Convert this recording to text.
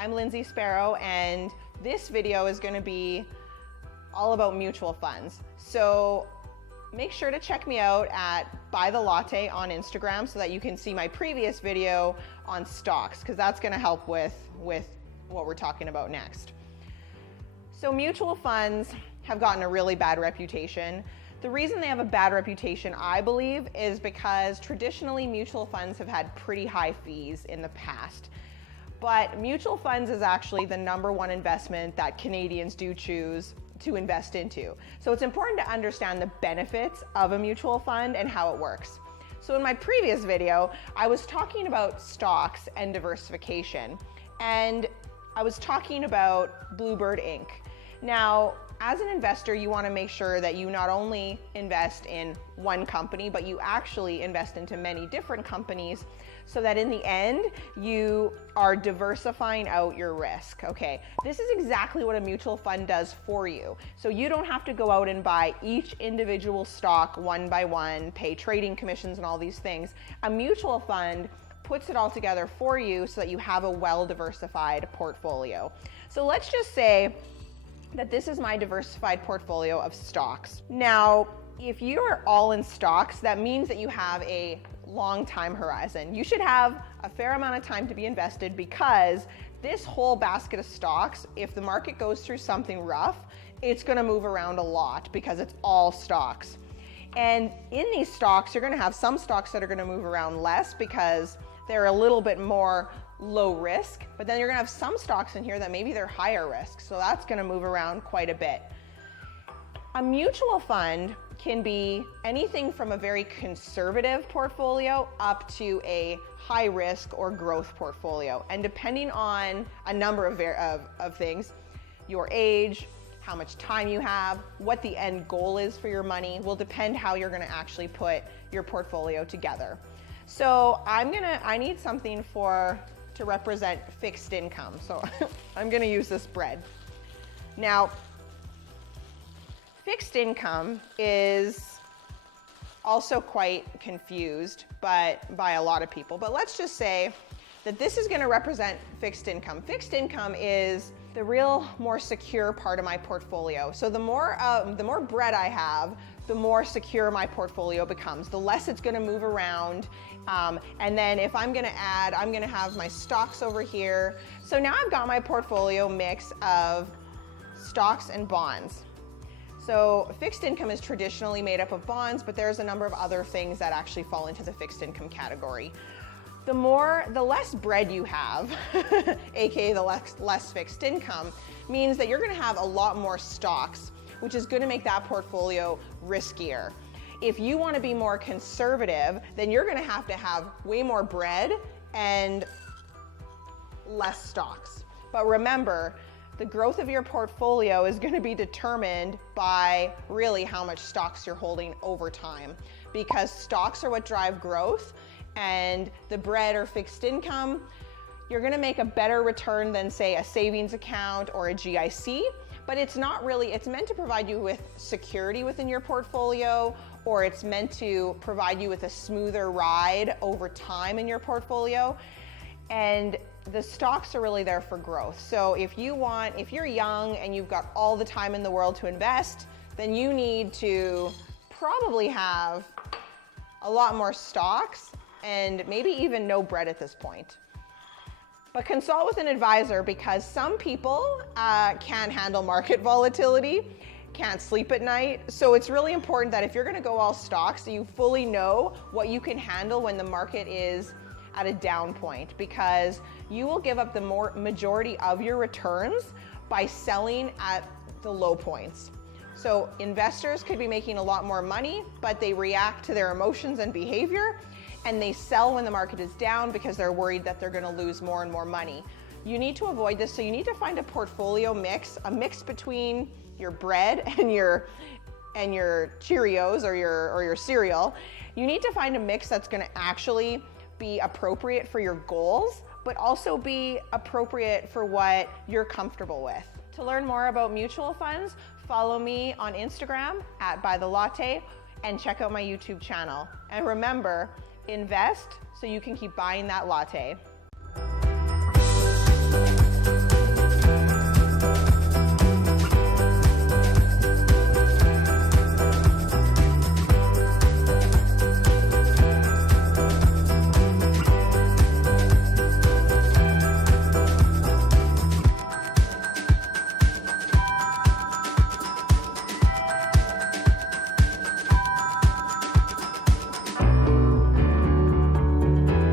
I'm Lindsay Sparrow, and this video is going to be all about mutual funds. So make sure to check me out at Buy the Latte on Instagram so that you can see my previous video on stocks, because that's going to help with what we're talking about next. So mutual funds have gotten a really bad reputation. The reason they have a bad reputation, I believe, is because traditionally mutual funds have had pretty high fees in the past. But mutual funds is actually the #1 investment that Canadians do choose to invest into. So it's important to understand the benefits of a mutual fund and how it works. So in my previous video, I was talking about stocks and diversification, and I was talking about Bluebird Inc. Now, as an investor, you want to make sure that you not only invest in one company, but you actually invest into many different companies so that in the end, you are diversifying out your risk, okay? This is exactly what a mutual fund does for you. So you don't have to go out and buy each individual stock one by one, pay trading commissions and all these things. A mutual fund puts it all together for you so that you have a well-diversified portfolio. So let's just say that this is my diversified portfolio of stocks. Now, if you are all in stocks, that means that you have a long time horizon. You should have a fair amount of time to be invested, because this whole basket of stocks, if the market goes through something rough, it's gonna move around a lot because it's all stocks. And in these stocks, you're gonna have some stocks that are gonna move around less because they're a little bit more low risk, but then you're gonna have some stocks in here that maybe they're higher risk, so that's gonna move around quite a bit. A mutual fund can be anything from a very conservative portfolio up to a high risk or growth portfolio. And depending on a number of things, your age, how much time you have, what the end goal is for your money, will depend how you're gonna actually put your portfolio together. So I need something to represent fixed income. So I'm gonna use this bread. Now, fixed income is also quite confused by a lot of people, but let's just say that this is gonna represent fixed income. Fixed income is the real more secure part of my portfolio. So the more bread I have, the more secure my portfolio becomes, the less it's gonna move around. And then if I'm gonna add, I'm gonna have my stocks over here. So now I've got my portfolio mix of stocks and bonds. So fixed income is traditionally made up of bonds, but there's a number of other things that actually fall into the fixed income category. The less bread you have, aka the less fixed income, means that you're gonna have a lot more stocks, which is gonna make that portfolio riskier. If you wanna be more conservative, then you're gonna have to have way more bread and less stocks. But remember, the growth of your portfolio is gonna be determined by really how much stocks you're holding over time, because stocks are what drive growth, and the bread or fixed income, you're gonna make a better return than, say, a savings account or a GIC, but it's not really, it's meant to provide you with security within your portfolio, or it's meant to provide you with a smoother ride over time in your portfolio. And the stocks are really there for growth. So if you're young and you've got all the time in the world to invest, then you need to probably have a lot more stocks and maybe even no bread at this point. But consult with an advisor, because some people can't handle market volatility, can't sleep at night. So it's really important that if you're gonna go all stocks, that you fully know what you can handle when the market is at a down point, because you will give up the majority of your returns by selling at the low points. So investors could be making a lot more money, but they react to their emotions and behavior, and they sell when the market is down because they're worried that they're gonna lose more and more money. You need to avoid this, so you need to find a portfolio mix, a mix between your bread and your Cheerios or your cereal. You need to find a mix that's gonna actually be appropriate for your goals, but also be appropriate for what you're comfortable with. To learn more about mutual funds, follow me on Instagram at Buy the Latte, and check out my YouTube channel. And remember, invest so you can keep buying that latte.